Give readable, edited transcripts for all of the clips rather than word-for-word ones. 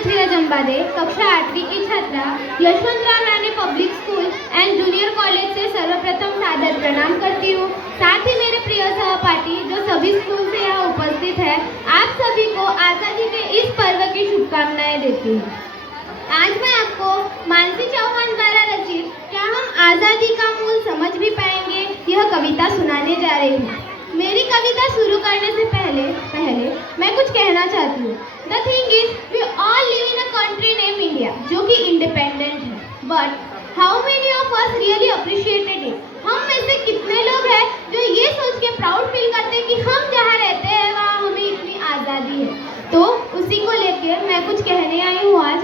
पृथ्वीराज जंबादे, कक्षा 8वीं की छात्रा Yashwantrao Rane public school and junior college से सर्वप्रथम सादर प्रणाम करती हूँ। साथ ही मेरे प्रिय सहपाठी जो सभी स्कूल से यहाँ उपस्थित है, आप सभी को आज़ादी के इस पर्व की शुभकामनाएं देती हूँ। आज मैं आपको मानसी चौहान द्वारा रचित क्या हम आज़ादी का मूल समझ भी पाएंगे यह कविता सुनाने जा रही हूँ। मेरी कविता शुरू करने से पहले मैं कुछ कहना चाहती हूँ। The thing is we all live in a country name India जो कि इंडिपेंडेंट है, but how many of us really appreciated it. हम में से कितने लोग हैं जो ये सोच के प्राउड फील करते हैं कि हम जहाँ रहते हैं वहाँ हमें इतनी आज़ादी है। तो उसी को लेकर मैं कुछ कहने आई हूँ आज।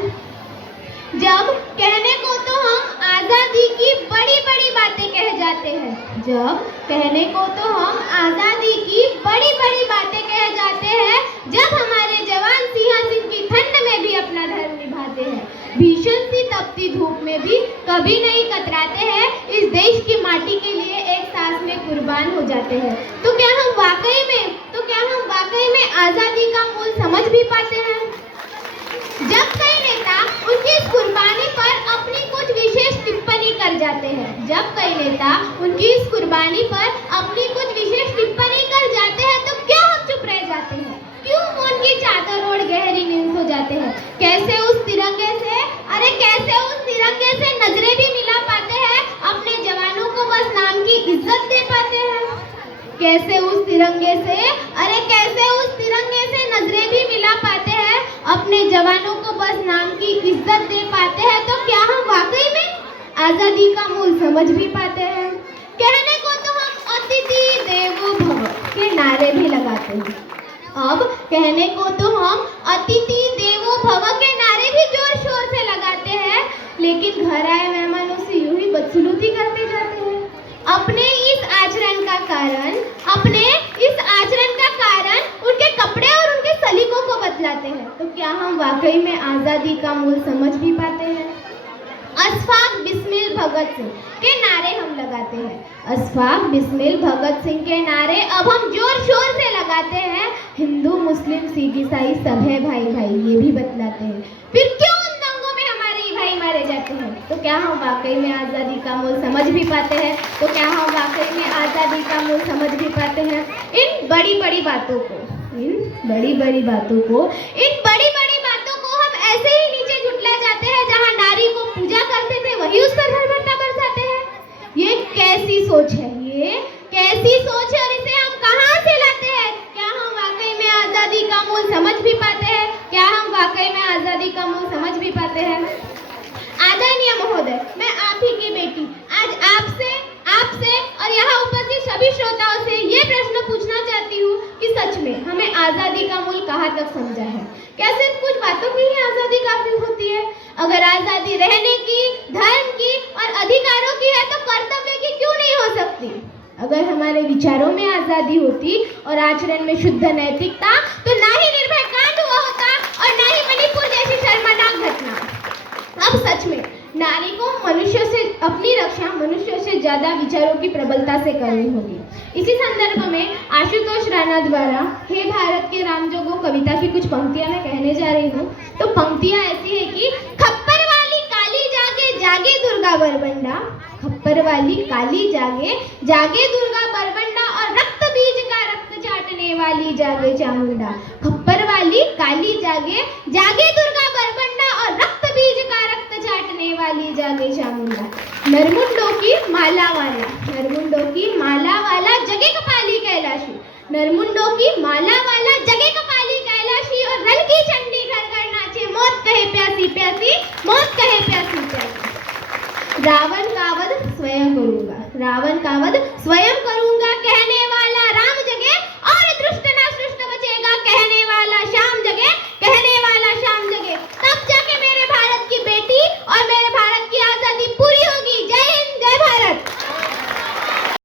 जब कहने को तो हम आज़ादी की बड़ी बड़ी बातें कह जाते हैं, जब कहने को तो हम आज़ादी की बड़ी बड़ी बातें कह जाते हैं, जब हमारे जवान सिंहासन की ठंड में भी अपना धर्म निभाते हैं, भीषण सी तपती धूप में भी कभी नहीं कतराते हैं, इस देश की माटी के लिए एक सांस में कुर्बान हो जाते हैं। तो क्या हम वाकई में आज़ादी का मूल समझ भी पाते हैं? जब कई नेता उनकी इस कुर्बानी पर अपनी कुछ विशेष टिप्पणी कर जाते हैं, तो क्यों हम चुप रह जाते हैं? क्यों मौन की चादर ओढ़ गहरी नींद सो जाते हैं? कैसे उस तिरंगे से नजरें भी मिला पाते हैं, अपने जवानों को बस नाम की इज्जत दे पाते हैं? कैसे उस तिरंगे से नजरें भी मिला पाते हैं, अपने जवानों को बस नाम की इज्जत दे पाते हैं? तो क्या हम वाकई में आज़ादी का मूल समझ भी पाते हैं? कहने को तो हम अतिथि देवो भव के नारे भी लगाते हैं। अब कहने को तो हम अतिथि देवो भव के नारे भी जोर शोर से लगाते हैं, लेकिन घर आए मेहमानों से यूं ही बदसलूकी करते जाते हैं। अपने इस आचरण का कारण उनके कपड़े और उनके सलीकों को बतलाते हैं। तो क्या हम वाकई में आज़ादी का मूल समझ भी पाते हैं? अशफाक बिस्मिल भगत सिंह के नारे हम लगाते हैं। अशफाक बिस्मिल भगत सिंह के नारे अब हम जोर शोर से लगाते हैं। हिंदू मुस्लिम सिख ईसाई सब है भाई भाई ये भी बतलाते हैं। फिर क्यों उन दंगों में हमारे भाई मारे जाते हैं? तो क्या हम वाकई में आज़ादी का मूल समझ भी पाते हैं? इन बड़ी बड़ी बातों को हम ऐसे ही नीचे झुटला जाते हैं। जहां नारी को पूजा करते थे वही उस पर धर्मता बरसाते हैं। ये कैसी सोच है और इसे हम कहां से लाते हैं? क्या हम वाकई में आज़ादी का मूल समझ भी पाते हैं? आदरणीय महोदय, मैं आप ही की बेटी आज आपसे और यहाँ उपस्थित सभी श्रोताओं से ये प्रश्न पूछना चाहती हूँ कि सच में हमें आज़ादी का मूल कहाँ तक समझा है? क्या सिर्फ कुछ बातों की ही आज़ादी काफी होती है? अगर आज़ादी रहने की, धर्म की और अधिकारों की है तो कर्तव्य की क्यों नहीं हो सकती? अगर हमारे विचारों में आज़ादी होती और आचरण में शुद्ध नैतिकता तो ना ही निर्भय कांड हुआ होता और ना ही मणिपुर जैसी शर्मनाक घटना। अब सच में नारी को अपनी रक्षा मनुष्यों से ज्यादा विचारों की प्रबलता से करनी होगी। इसी संदर्भ में आशुतोष राणा द्वारा हे भारत के रामजोगो कविता की कुछ पंक्तियां मैं कहने जा रही हूँ। तो पंक्तियां ऐसी है कि खप्पर वाली काली जागे जागे दुर्गा बरबंडा, खप्पर वाली काली जागे दुर्गा बरबंडा और रक्त बीज का रक्त चाटने वाली जागे चामुंडा। खप्पर वाली काली जागे दुर्गा बरबंडा और रक्त बीज का रक्त चाटने वाली जागे चामुंडा। नरमुंडों की माला वाला जगे कपाली कैलाशी, नरमुंडों की माला वाला जगे कपाली कैलाशी और रल की चंडी घर घर नाचे, मौत कहे प्यासी प्यासी, मौत कहे प्यासी प्यासी। रावण का वध स्वयं